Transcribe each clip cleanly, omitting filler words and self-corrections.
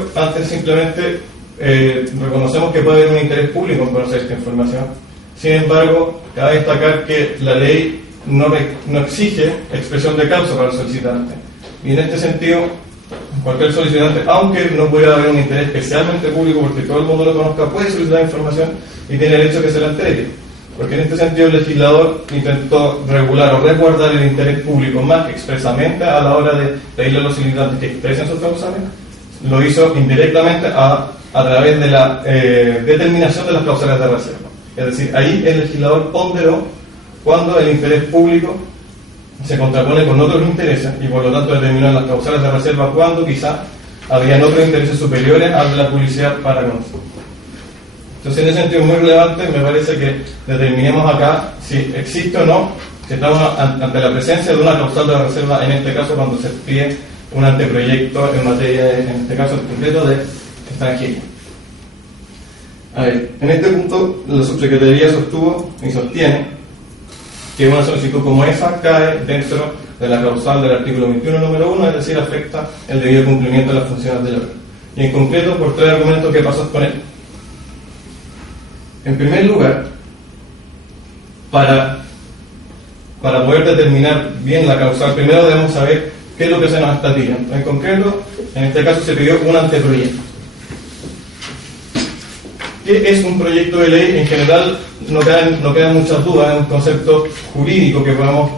principio, antes simplemente reconocemos que puede haber un interés público en conocer esta información. Sin embargo, cabe destacar que la ley no exige expresión de causa para el solicitante. Y en este sentido, cualquier solicitante, aunque no pueda haber un interés especialmente público porque todo el mundo lo conozca, puede solicitar información y tiene derecho a que se la entregue. Porque en este sentido el legislador intentó regular o resguardar el interés público más expresamente a la hora de pedirle a los solicitantes que expresen sus causales. Lo hizo indirectamente a través de la determinación de las causales de reserva. Es decir, ahí el legislador ponderó cuando el interés público se contrapone con otros intereses y por lo tanto determinó las causales de reserva cuando quizá habían otros intereses superiores al de la publicidad para conocer. Entonces, en ese sentido muy relevante, me parece que determinemos acá si existe o no, si estamos ante la presencia de una causal de reserva, en este caso cuando se pide un anteproyecto en materia, en este caso en concreto, de extranjería. A ver, en este punto la subsecretaría sostuvo y sostiene que una solicitud como esa cae dentro de la causal del artículo 21, número 1, es decir, afecta el debido cumplimiento de las funciones de la ley. Y en concreto, por tres argumentos que pasan con él. En primer lugar, para poder determinar bien la causal, primero debemos saber qué es lo que se nos está pidiendo. En concreto, en este caso se pidió un anteproyecto. ¿Qué es un proyecto de ley? En general no quedan muchas dudas, es un concepto jurídico que podemos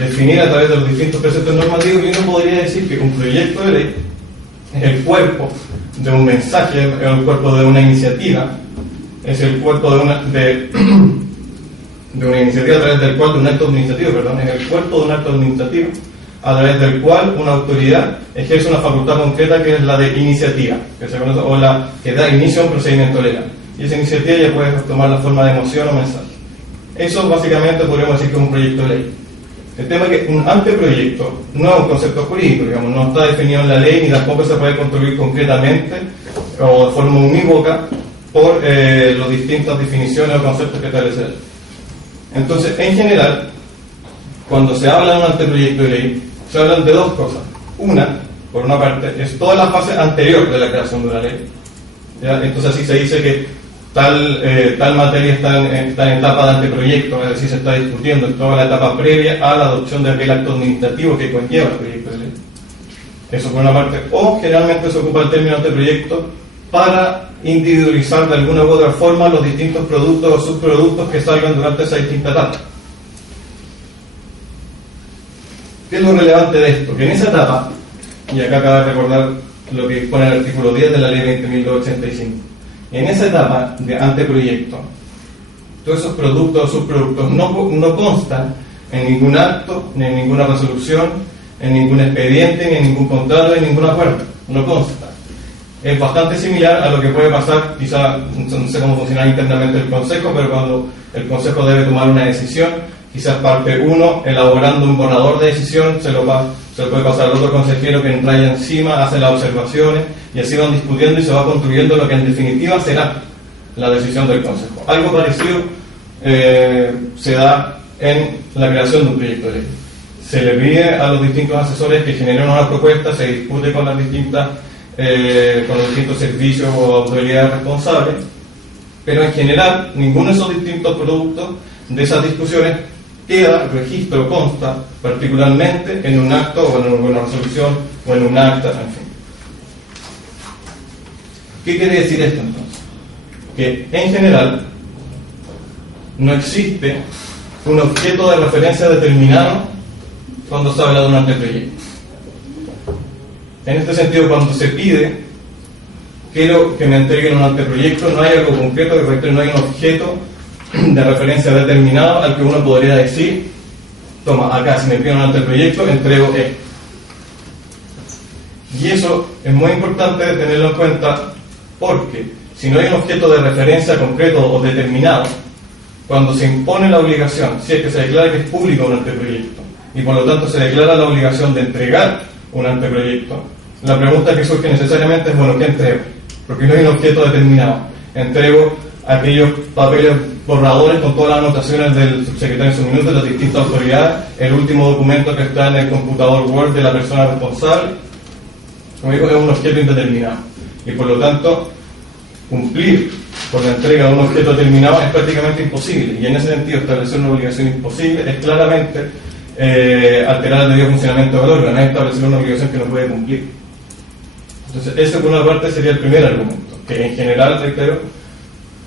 definir a través de los distintos preceptos normativos, y uno podría decir que un proyecto de ley es el cuerpo de un mensaje, es el cuerpo de una iniciativa, es el cuerpo de una iniciativa a través del cual, de un acto administrativo, perdón, es el cuerpo de un acto administrativo a través del cual una autoridad ejerce una facultad concreta que es la de iniciativa, que se conoce, o la que da inicio a un procedimiento legal. Y esa iniciativa ya puede tomar la forma de moción o mensaje. Eso básicamente podríamos decir que es un proyecto de ley. El tema es que un anteproyecto no es un concepto jurídico, digamos, no está definido en la ley ni tampoco se puede construir concretamente o de forma unívoca por las distintas definiciones o conceptos que establece la ley. Entonces, en general, cuando se habla de un anteproyecto de ley, se hablan de dos cosas. Una, por una parte, es toda la fase anterior de la creación de una ley. ¿Ya? Entonces así se dice que tal materia está en etapa de anteproyecto, es decir, se está discutiendo en toda la etapa previa a la adopción de aquel acto administrativo que conlleva el proyecto de ley. Eso por una parte. O generalmente se ocupa el término anteproyecto para individualizar de alguna u otra forma los distintos productos o subproductos que salgan durante esa distinta etapa. ¿Qué es lo relevante de esto? Que en esa etapa, y acá acaba de recordar lo que dispone el artículo 10 de la ley 20.285, en esa etapa de anteproyecto, todos esos productos o subproductos no constan en ningún acto, ni en ninguna resolución, en ningún expediente, ni en ningún contrato, ni en ningún acuerdo. No consta. Es bastante similar a lo que puede pasar, quizá, no sé cómo funciona internamente el Consejo, pero cuando el Consejo debe tomar una decisión, quizás parte uno, elaborando un borrador de decisión, se lo puede pasar al otro consejero que entra encima, hace las observaciones, y así van discutiendo y se va construyendo lo que en definitiva será la decisión del Consejo. Algo parecido se da en la creación de un proyecto de ley. Se le pide a los distintos asesores que generen una propuesta, se discute con los distintos servicios o autoridades responsables, pero en general ninguno de esos distintos productos de esas discusiones queda registro, consta particularmente en un acto o en una resolución o en un acta, en fin. ¿Qué quiere decir esto entonces? Que en general no existe un objeto de referencia determinado cuando se habla de un anteproyecto. En este sentido, cuando se pide quiero que me entreguen un anteproyecto, no hay algo concreto que requiere, no hay un objeto de referencia determinado al que uno podría decir, toma, acá si me piden un anteproyecto, entrego esto. Y eso es muy importante tenerlo en cuenta porque si no hay un objeto de referencia concreto o determinado, cuando se impone la obligación, si es que se declara que es público un anteproyecto y por lo tanto se declara la obligación de entregar un anteproyecto, la pregunta que surge necesariamente es, bueno, ¿qué entrego? Porque no hay un objeto determinado. Entrego aquellos papeles borradores con todas las anotaciones del subsecretario en su minuto, de las distintas autoridades, el último documento que está en el computador Word de la persona responsable, como digo, es un objeto indeterminado. Y por lo tanto, cumplir por la entrega de un objeto determinado es prácticamente imposible. Y en ese sentido, establecer una obligación imposible es claramente alterar el debido funcionamiento del órgano, es establecer una obligación que no puede cumplir. Entonces, ese por una parte sería el primer argumento, que en general, reitero,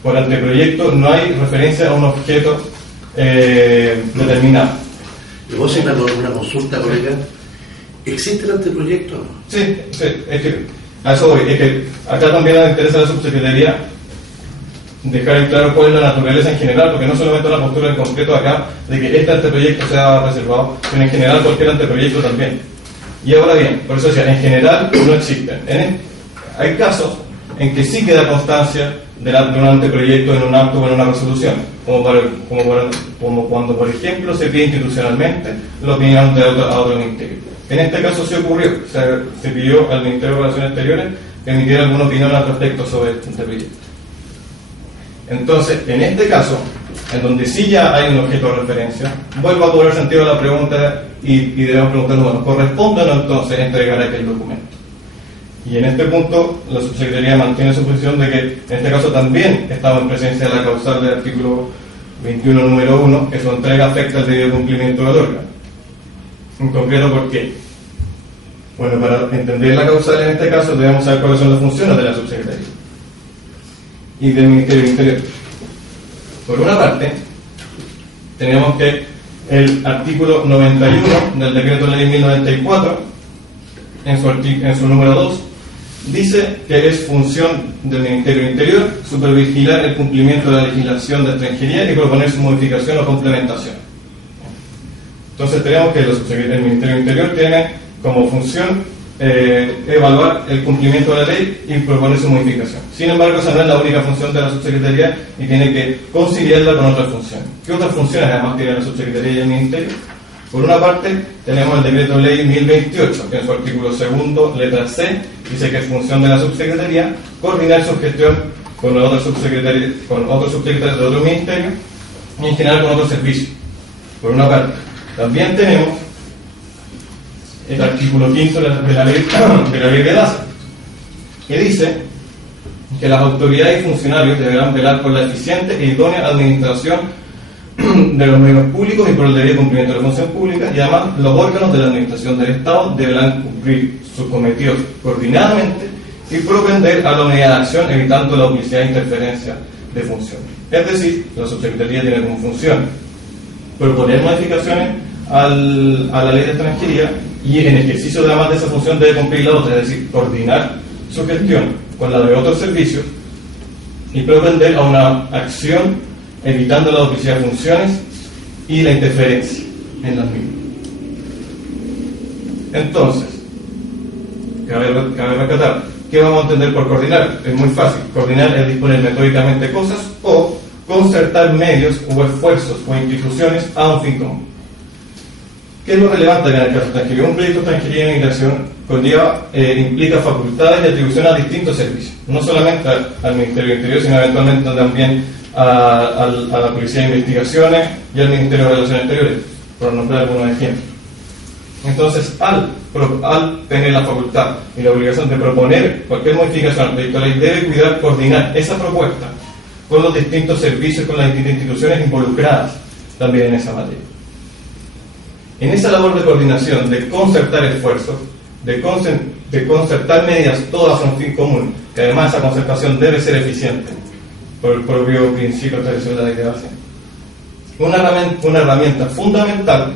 por anteproyecto no hay referencia a un objeto determinado. ¿Y vos haces una consulta, colega? ¿Existe el anteproyecto o no? Sí, es que a eso voy, es que acá también nos interesa a la subsecretaría dejar claro cuál es la naturaleza en general, porque no solamente la postura en concreto acá de que este anteproyecto sea reservado, sino en general cualquier anteproyecto también. Y ahora bien, por eso decía, en general no existen. Hay casos en que sí queda constancia de un anteproyecto en un acto o en una resolución, como cuando, por ejemplo, se pide institucionalmente la opinión de otro ministerio. En este caso sí ocurrió, se pidió al Ministerio de Relaciones Exteriores que emitiera alguna opinión al respecto sobre este anteproyecto. Entonces, en este caso, en donde sí ya hay un objeto de referencia, vuelvo a cobrar sentido a la pregunta y debemos preguntarnos, bueno, ¿corresponde o no entonces entregar aquel documento? Y en este punto, la subsecretaría mantiene su posición de que en este caso también estamos en presencia de la causal del artículo 21, número 1, que su entrega afecta al debido cumplimiento del órgano. En concreto, ¿por qué? Bueno, para entender la causal en este caso debemos saber cuáles son las funciones de la subsecretaría y del Ministerio del Interior. Por una parte, tenemos que el artículo 91 del Decreto Ley 1094, en su número 2, dice que es función del Ministerio del Interior supervigilar el cumplimiento de la legislación de extranjería y proponer su modificación o complementación. Entonces tenemos que el Ministerio del Interior tiene como función evaluar el cumplimiento de la ley y proponer su modificación. Sin embargo, esa no es la única función de la subsecretaría y tiene que conciliarla con otras funciones. ¿Qué otras funciones además tiene la subsecretaría y el Ministerio? Por una parte, tenemos el Decreto Ley 1028, que en su artículo 2, letra C, dice que es función de la subsecretaría coordinar su gestión con otros subsecretarios de otro ministerio y en general con otros servicios. Por una parte. También tenemos el artículo 15 de la ley de DASA, que dice que las autoridades y funcionarios deberán velar por la eficiente e idónea administración de los medios públicos y por el debido cumplimiento de la función pública, y además los órganos de la administración del Estado deberán cumplir sus cometidos coordinadamente y propender a la unidad de acción evitando la duplicidad e interferencia de funciones. Es decir, la subsecretaría tiene como función proponer modificaciones a la ley de extranjería y en ejercicio además de esa función debe cumplir la otra, es decir, coordinar su gestión con la de otros servicios y propender a una acción evitando la duplicidad de funciones y la interferencia en las mismas. Entonces, cabe rescatar, ¿qué vamos a entender por coordinar? Es muy fácil. Coordinar es disponer metódicamente cosas o concertar medios o esfuerzos o instituciones a un fin común. ¿Qué es lo relevante acá en el caso de extranjería? Un proyecto de extranjería y migración implica facultades y atribuciones a distintos servicios, no solamente al Ministerio del Interior, sino eventualmente también a la Policía de Investigaciones y al Ministerio de Relaciones Exteriores, por nombrar algunos ejemplos. Entonces, al tener la facultad y la obligación de proponer cualquier modificación al proyecto de ley, debe coordinar esa propuesta con los distintos servicios, con las distintas instituciones involucradas también en esa materia. En esa labor de coordinación, de concertar esfuerzos, de concertar medidas todas a un fin común, que además esa concertación debe ser eficiente por el propio principio establecido en la ley de base. Una herramienta fundamental